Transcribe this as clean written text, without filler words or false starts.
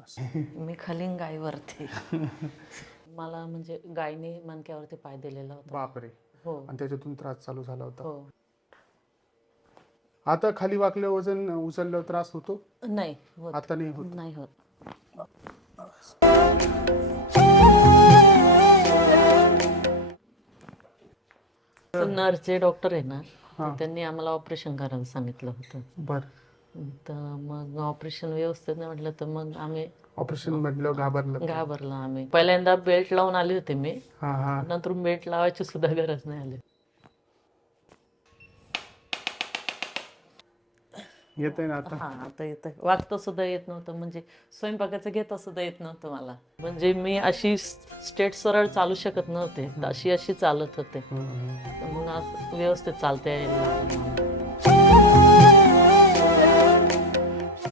बस. मी खालीन गायीवरती. मला म्हणजे गायीने मणक्यावरती पाय दिलेला होता. बापरे. हो आणि त्याच्यातून त्रास चालू झाला होता. हो. आता खाली वाकलं वजन उचलल्यावर त्रास होतो? नाही होत. आता नाही होत. नाही होत. नर्सचे डॉक्टर आहे ना, तर त्यांनी आम्हाला ऑपरेशन करायला सांगितलं होतं. बर. तर मग ऑपरेशन व्यवस्थित नाही म्हटलं तर मग आम्ही ऑपरेशन म्हटलं घाबरलं? घाबरलो आम्ही. पहिल्यांदा बेल्ट लावून आले होते मी, हा हा. नंतर बेल्ट लावायची सुद्धा गरज नाही आली. येतंय ना आता? हा आता येतं. वागता सुद्धा येत नव्हतं, म्हणजे स्वयंपाकाचं घेता सुद्धा येत नव्हतं मला. म्हणजे मी अशी स्ट्रेट सरळ चालू शकत नव्हते, तर अशी चालत होते. मग आज व्यवस्थित चालता यायला लागलं.